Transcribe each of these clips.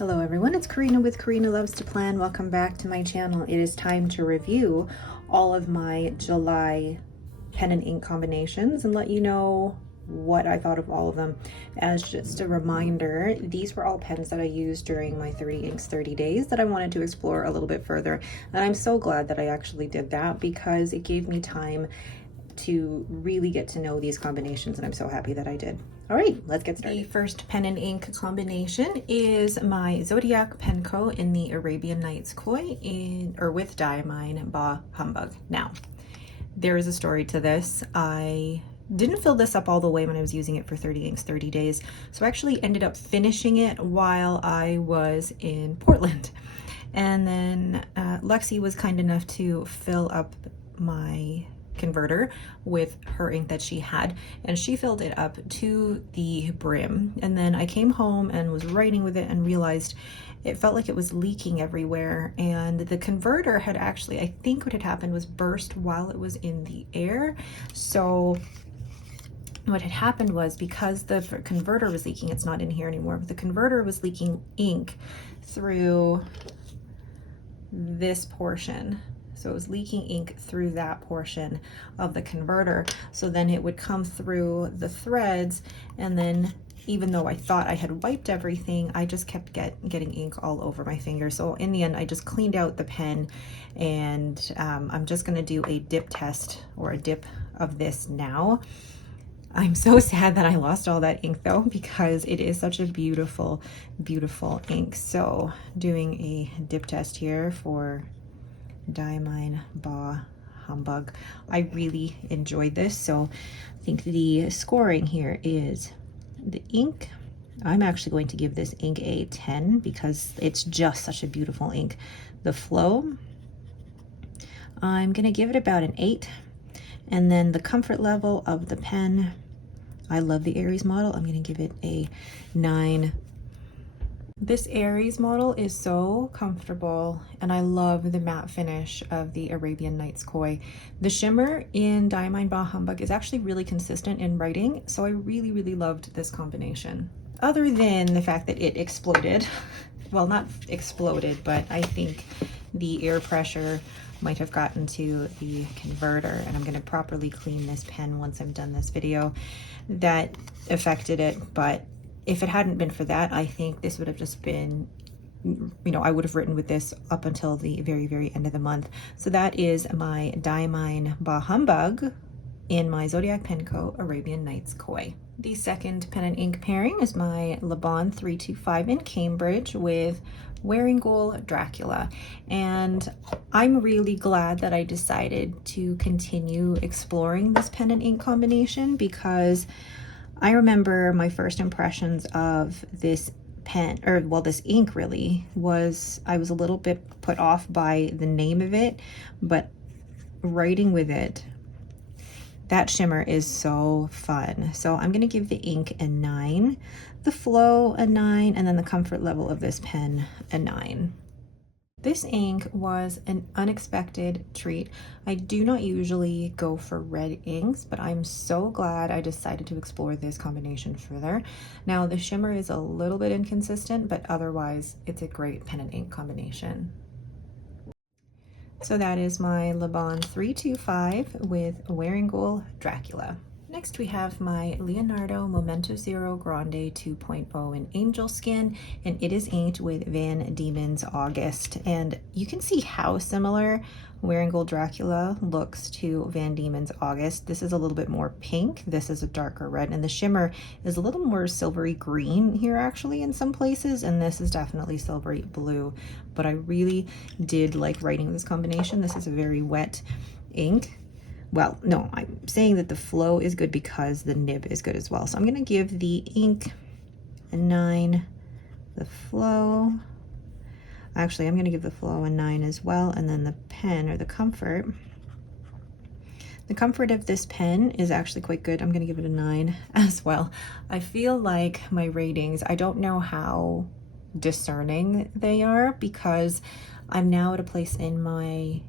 Hello everyone, it's Karina with Karina Loves to Plan. Welcome back to my channel. It is time to review all of my July pen and ink combinations and let you know what I thought of all of them. As just a reminder, these were all pens that I used during my 30 inks 30 days that I wanted to explore a little bit further. And I'm so glad that I actually did that because it gave me time to really get to know these combinations, and I'm so happy that I did. All right, let's get started. The first pen and ink combination is my Zodiac Penco in the Arabian Nights Koi with Diamine Bah Humbug. Now, there is a story to this. I didn't fill this up all the way when I was using it for 30 inks 30 days, so I actually ended up finishing it while I was in Portland. And then Lexi was kind enough to fill up my converter with her ink that she had, and she filled it up to the brim. And then I came home and was writing with it and realized it felt like it was leaking everywhere, and the converter had actually, I think what had happened was burst while it was in the air. So what had happened was, because the converter was leaking, it's not in here anymore, but the converter was leaking ink through this portion. So it was leaking ink through that portion of the converter. So then it would come through the threads, and then even though I thought I had wiped everything, I just kept getting ink all over my fingers. So in the end, I just cleaned out the pen, and I'm just gonna do a dip test, or a dip of this now. I'm so sad that I lost all that ink though, because it is such a beautiful, beautiful ink. So doing a dip test here for Diamine Bah Humbug. I really enjoyed this, so I think the scoring here is the ink. I'm actually going to give this ink a 10 because it's just such a beautiful ink. The flow, I'm gonna give it about an 8. And then the comfort level of the pen, I love the Aries model. I'm gonna give it a 9. This Aries model is so comfortable, and I love the matte finish of the Arabian Nights Koi. The shimmer in Diamine Bah Humbug is actually really consistent in writing, so I really, really loved this combination. Other than the fact that it exploded, well, not exploded, but I think the air pressure might have gotten to the converter, and I'm going to properly clean this pen once I'm done this video. That affected it, but if it hadn't been for that, I think this would have just been, you know, I would have written with this up until the very, very end of the month. So that is my Diamine Bah Humbug in my Zodiac Penco Arabian Nights Koi. The second pen and ink pairing is my Lebon 325 in Cambridge with Wearing Gold Dracula. And I'm really glad that I decided to continue exploring this pen and ink combination, because I remember my first impressions of this pen, or well, this ink really, was I was a little bit put off by the name of it, but writing with it, that shimmer is so fun. So I'm gonna give the ink a 9, the flow a 9, and then the comfort level of this pen a 9. This ink was an unexpected treat. I do not usually go for red inks, but I'm so glad I decided to explore this combination further. Now, the shimmer is a little bit inconsistent, but otherwise it's a great pen and ink combination. So that is my Lebon 325 with Wearing Gold Dracula. Next we have my Leonardo Momento Zero Grande 2.0 in Angel Skin, and it is inked with Van Diemen's August. And you can see how similar Wearing Gold Dracula looks to Van Diemen's August. This is a little bit more pink, this is a darker red, and the shimmer is a little more silvery green here actually in some places, and this is definitely silvery blue. But I really did like writing this combination. This is a very wet ink. Well, no, I'm saying that the flow is good because the nib is good as well. So I'm gonna give the ink a 9, the flow, actually I'm gonna give the flow a 9 as well, and then the pen, or the comfort of this pen is actually quite good. I'm gonna give it a 9 as well. I feel like my ratings, I don't know how discerning they are, because I'm now at a place in my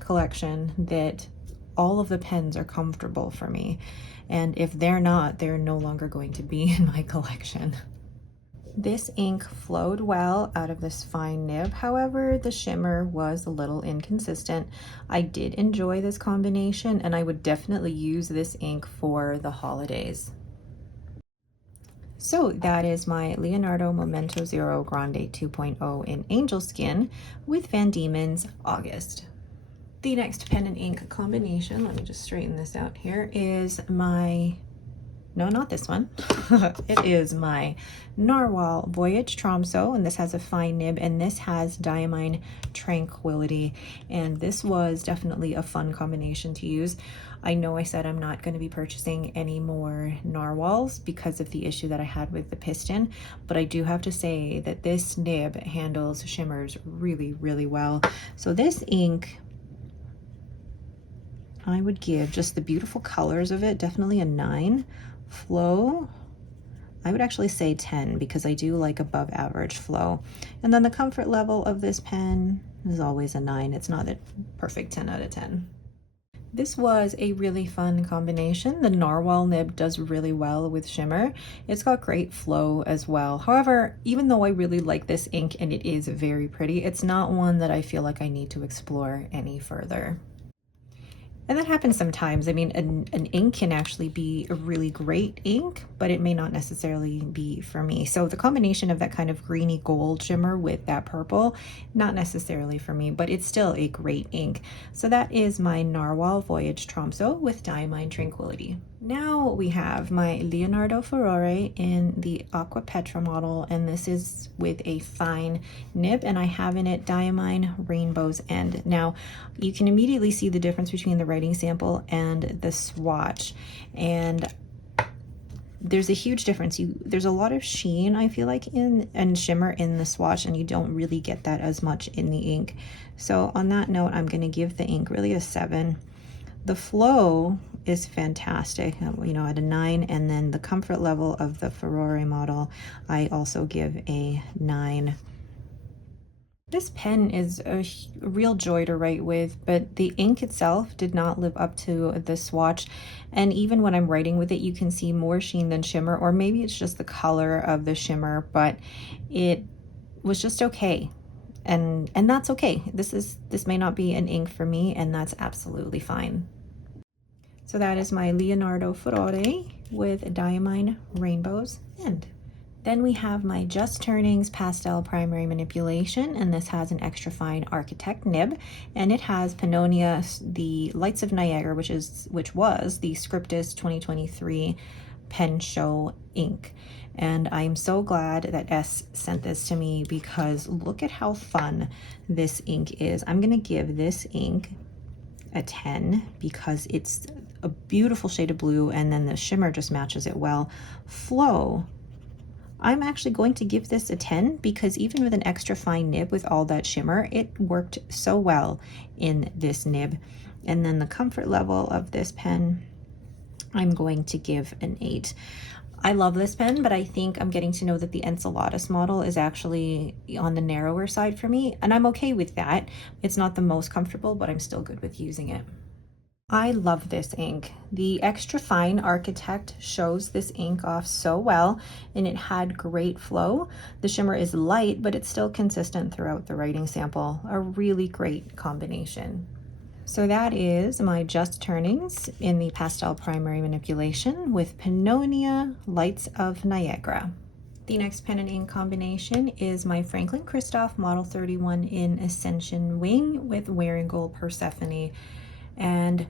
collection that all of the pens are comfortable for me, and if they're not, they're no longer going to be in my collection. This ink flowed well out of this fine nib. However, the shimmer was a little inconsistent. I did enjoy this combination, and I would definitely use this ink for the holidays. So that is my Leonardo Momento Zero Grande 2.0 in Angel Skin with Van Diemen's August. The next pen and ink combination, let me just straighten this out here, is my, no, not this one. It is my Narwhal Voyage Tromso, and this has a fine nib, and this has Diamine Tranquility, and this was definitely a fun combination to use. I know I said I'm not going to be purchasing any more narwhals because of the issue that I had with the piston, but I do have to say that this nib handles shimmers really, really well. So this ink, I would give just the beautiful colors of it definitely a 9. Flow, I would actually say 10 because I do like above average flow. And then the comfort level of this pen is always a 9. It's not a perfect 10 out of 10. This was a really fun combination. The Narwhal nib does really well with shimmer. It's got great flow as well. However, even though I really like this ink and it is very pretty, it's not one that I feel like I need to explore any further. And that happens sometimes. I mean, an ink can actually be a really great ink, but it may not necessarily be for me. So the combination of that kind of greeny gold shimmer with that purple, not necessarily for me, but it's still a great ink. So that is my Narwhal Voyage Tromso with Diamine Tranquility. Now we have my Leonardo Furore in the Aqua Petra model, and this is with a fine nib, and I have in it Diamine Rainbow's End. Now you can immediately see the difference between the writing sample and the swatch, and there's a huge difference. There's a lot of sheen, I feel like, and shimmer in the swatch, and you don't really get that as much in the ink. So on that note, I'm going to give the ink really a 7. The flow is fantastic, you know, at a 9, and then the comfort level of the Furore model, I also give a 9. This pen is a real joy to write with, but the ink itself did not live up to the swatch. And even when I'm writing with it, you can see more sheen than shimmer, or maybe it's just the color of the shimmer, but it was just okay. And that's okay. This may not be an ink for me, and that's absolutely fine. So that is my Leonardo Furore with Diamine Rainbow's End. Then we have my Just Turnings Pastel Primary Manipulation, and this has an extra fine Architect nib, and it has Pannonia, the Lights of Niagara, which was the Scriptus 2023 Pen Show ink. And I'm so glad that S sent this to me because look at how fun this ink is. I'm gonna give this ink a 10 because it's a beautiful shade of blue, and then the shimmer just matches it well. Flow, I'm actually going to give this a 10 because even with an extra fine nib with all that shimmer, it worked so well in this nib. And then the comfort level of this pen, I'm going to give an 8. I love this pen, but I think I'm getting to know that the Enceladus model is actually on the narrower side for me, and I'm okay with that. It's not the most comfortable, but I'm still good with using it. I love this ink. The extra fine Architect shows this ink off so well, and it had great flow. The shimmer is light, but it's still consistent throughout the writing sample. A really great combination. So that is my Just Turnings in the Pastel Primary Manipulation with Pannonia Lights of Niagara. The next pen and ink combination is my Franklin Christoph Model 31 in Ascension Wing with Wearing Gold Persephone. And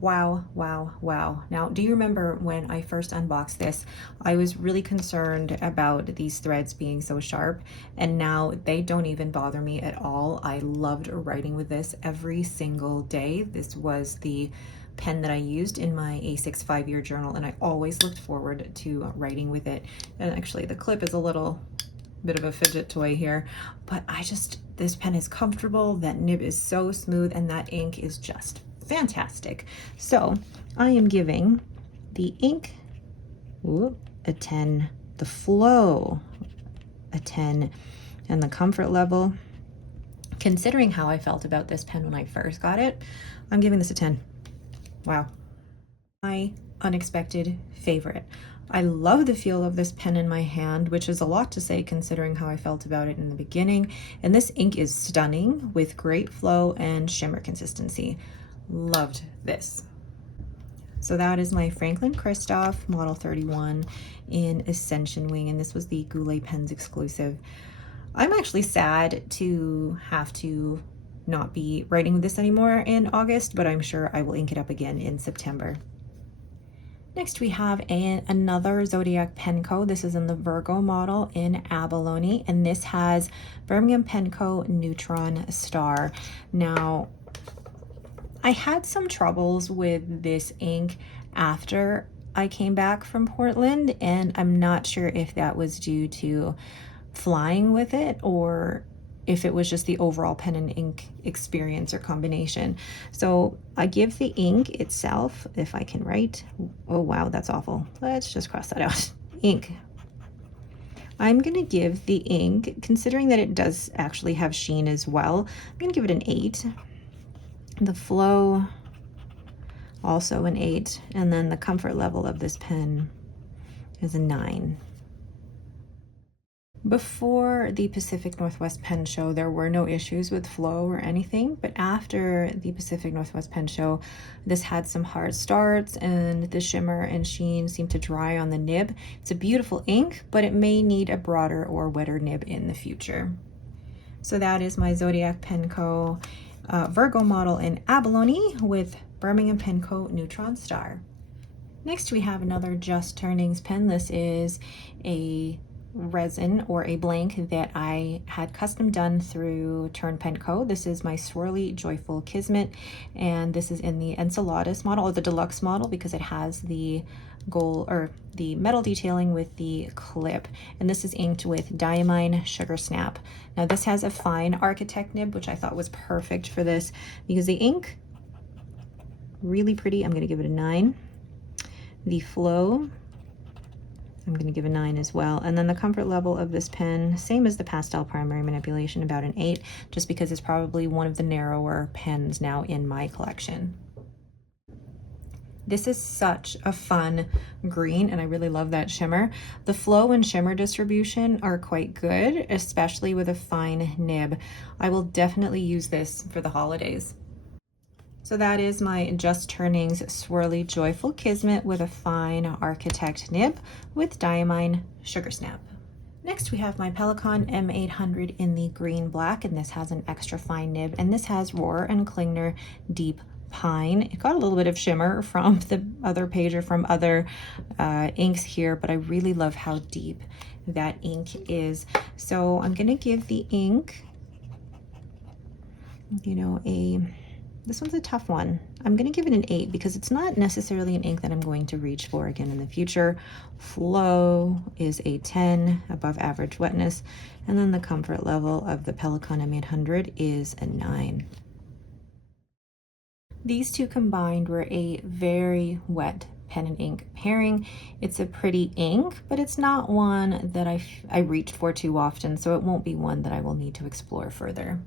wow, wow, wow. Now, do you remember when I first unboxed this, I was really concerned about these threads being so sharp, and now they don't even bother me at all. I loved writing with this every single day. This was the pen that I used in my A6 5-year journal, and I always looked forward to writing with it. And actually the clip is a little bit of a fidget toy here, but this pen is comfortable, that nib is so smooth, and that ink is just fantastic. So I am giving the ink a 10, the flow a 10, and the comfort level, considering how I felt about this pen when I first got it, I'm giving this a 10. Wow. My unexpected favorite. I love the feel of this pen in my hand, which is a lot to say considering how I felt about it in the beginning. And this ink is stunning with great flow and shimmer consistency. Loved this. So that is my Franklin Christoph Model 31 in Ascension Wing, and this was the Goulet Pens exclusive. I'm actually sad to have to not be writing this anymore in August, but I'm sure I will ink it up again in September. Next we have another Zodiac Penco. This is in the Virgo model in Abalone, and this has Birmingham Penco Neutron Star. Now, I had some troubles with this ink after I came back from Portland, and I'm not sure if that was due to flying with it or if it was just the overall pen and ink experience or combination. So I give the ink itself, if I can write, oh wow, that's awful. Let's just cross that out. Ink. I'm gonna give the ink, considering that it does actually have sheen as well, I'm gonna give it an 8. The flow, also an 8, and then the comfort level of this pen is a 9. Before the Pacific Northwest Pen Show, there were no issues with flow or anything, but after the Pacific Northwest Pen Show, this had some hard starts and the shimmer and sheen seemed to dry on the nib. It's a beautiful ink, but it may need a broader or wetter nib in the future. So that is my Zodiac Penco Virgo model in Abalone with Birmingham Penco Neutron Star. Next we have another Just Turnings pen. This is a resin or a blank that I had custom done through Turn Penco. This is my Swirly Joyful Kismet, and this is in the Enceladus model, or the deluxe model, because it has the gold or the metal detailing with the clip, and this is inked with Diamine Sugar Snap. Now this has a fine architect nib, which I thought was perfect for this because the ink, really pretty. I'm going to give it a 9. The flow, I'm going to give a 9 as well. And then the comfort level of this pen, same as the pastel primary manipulation, about an 8, just because it's probably one of the narrower pens now in my collection. This is such a fun green, and I really love that shimmer. The flow and shimmer distribution are quite good, especially with a fine nib. I will definitely use this for the holidays. So that is my Just Turnings Swirly Joyful Kismet with a fine architect nib with Diamine Sugar Snap. Next we have my Pelikan M800 in the green black, and this has an extra fine nib, and this has Rohrer and Klingner Deep Pine. It got a little bit of shimmer from the other page or from other inks here, but I really love how deep that ink is. So I'm gonna give the ink, you know, this one's a tough one. I'm gonna give it an 8 because it's not necessarily an ink that I'm going to reach for again in the future. Flow is a 10, above average wetness, and then the comfort level of the Pelikan M800 is a 9. These two combined were a very wet pen and ink pairing. It's a pretty ink, but it's not one that I reached for too often, so it won't be one that I will need to explore further.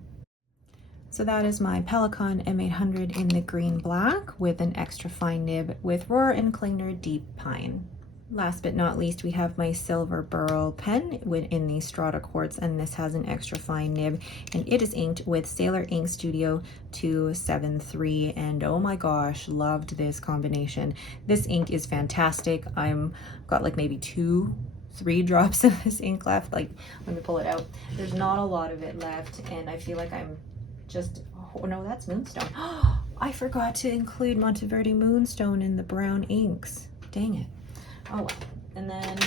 So that is my Pelikan M800 in the green black with an extra fine nib with Rohrer and Klingner Deep Pine. Last but not least, we have my Silver Burl pen in the Strata Quartz, and this has an extra fine nib, and it is inked with Sailor Ink Studio 273, and oh my gosh, loved this combination. This ink is fantastic. I'm got like maybe 2-3 drops of this ink left. Like, let me pull it out. There's not a lot of it left, and I feel like I'm just, oh no, that's Moonstone. I forgot to include Monteverde Moonstone in the brown inks. Dang it. Oh well. And then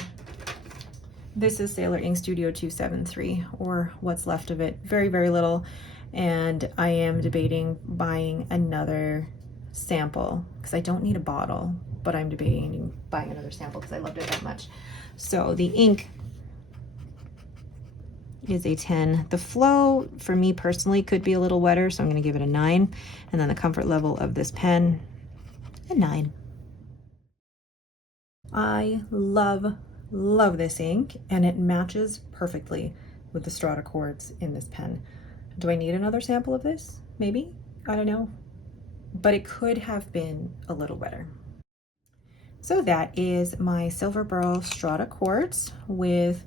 this is Sailor Ink Studio 273, or what's left of it. Very, very little. And I am debating buying another sample because I don't need a bottle, but I'm debating buying another sample because I loved it that much. So the ink is a 10. The flow for me personally could be a little wetter, so I'm going to give it a 9. And then the comfort level of this pen, a 9. I love this ink, and it matches perfectly with the Strata Quartz in this pen. Do I need another sample of this? Maybe, I don't know, but it could have been a little wetter. So that is my Silver Burrow Strata Quartz with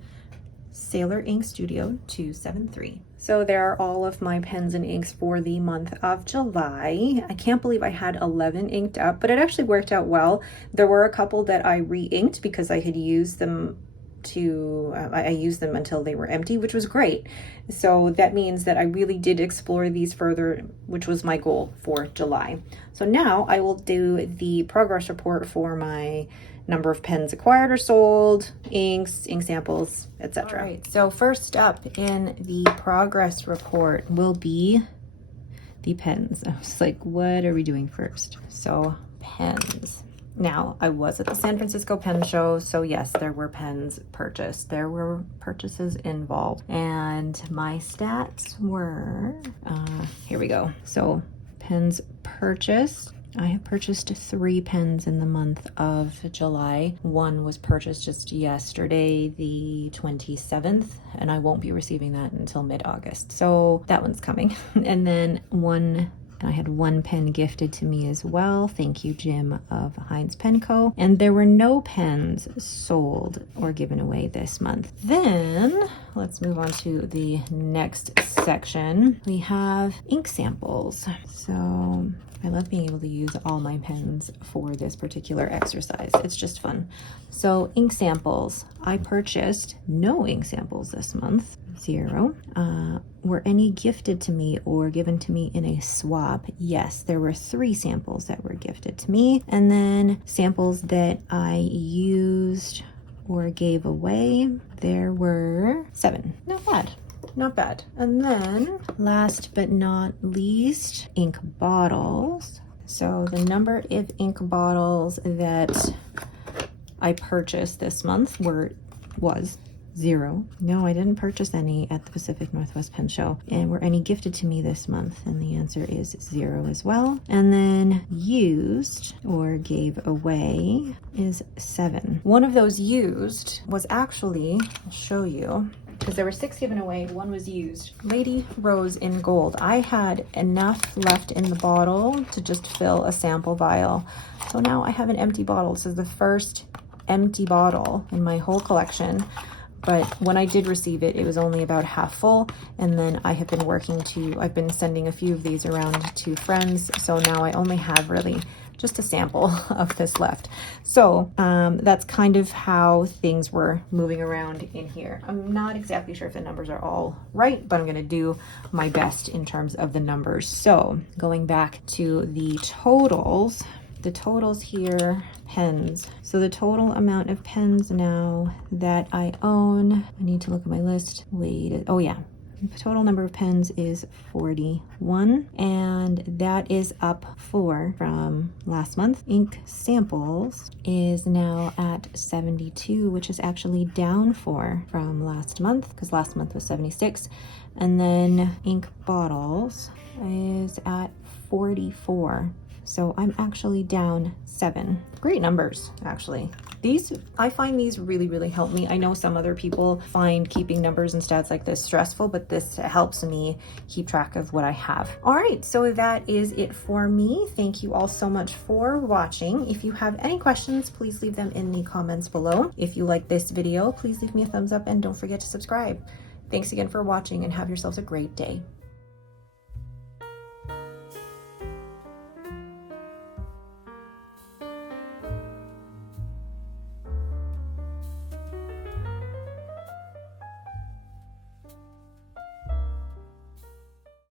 Sailor Ink Studio 273. So there are all of my pens and inks for the month of July. I can't believe I had 11 inked up, but it actually worked out well. There were a couple that I re-inked because I had used them I used them until they were empty, which was great. So that means that I really did explore these further, which was my goal for July. So now I will do the progress report for my number of pens acquired or sold, inks, ink samples, etc. All right, so first up in the progress report will be the pens. I was like, what are we doing first? So pens. Now, I was at the San Francisco Pen Show, so yes, there were pens purchased. There were purchases involved, and my stats were, here we go. So pens purchased. I have purchased 3 pens in the month of July. One was purchased just yesterday, the 27th, and I won't be receiving that until mid-August. So that one's coming. And then I had 1 pen gifted to me as well. Thank you, Jim of Heinz Penco. And there were no pens sold or given away this month. Then let's move on to the next section. We have ink samples. So I love being able to use all my pens for this particular exercise. It's just fun. So ink samples, I purchased no ink samples this month, 0. Were any gifted to me or given to me in a swap? Yes, there were 3 samples that were gifted to me. And then samples that I used or gave away, there were 7. Not bad. Not bad. And then last but not least, ink bottles. So the number of ink bottles that I purchased this month was 0. No, I didn't purchase any at the Pacific Northwest Pen Show. And were any gifted to me this month? And the answer is 0 as well. And then used or gave away is 7. One of those used was actually, I'll show you, because there were 6 given away, 1 was used. Lady Rose in Gold. I had enough left in the bottle to just fill a sample vial. So now I have an empty bottle. This is the first empty bottle in my whole collection. But when I did receive it, it was only about half full. And then I've been sending a few of these around to friends. So now I only have really just a sample of this left. So that's kind of how things were moving around in here. I'm not exactly sure if the numbers are all right, but I'm gonna do my best in terms of the numbers. So going back to the totals here, pens. So the total amount of pens now that I own, I need to look at my list. Oh yeah. The total number of pens is 41, and that is up 4 from last month. Ink samples is now at 72, which is actually down 4 from last month, because last month was 76. And then ink bottles is at 44. So I'm actually down 7. Great numbers, actually. I find these really, really help me. I know some other people find keeping numbers and stats like this stressful, but this helps me keep track of what I have. All right, so that is it for me. Thank you all so much for watching. If you have any questions, please leave them in the comments below. If you like this video, please leave me a thumbs up and don't forget to subscribe. Thanks again for watching and have yourselves a great day.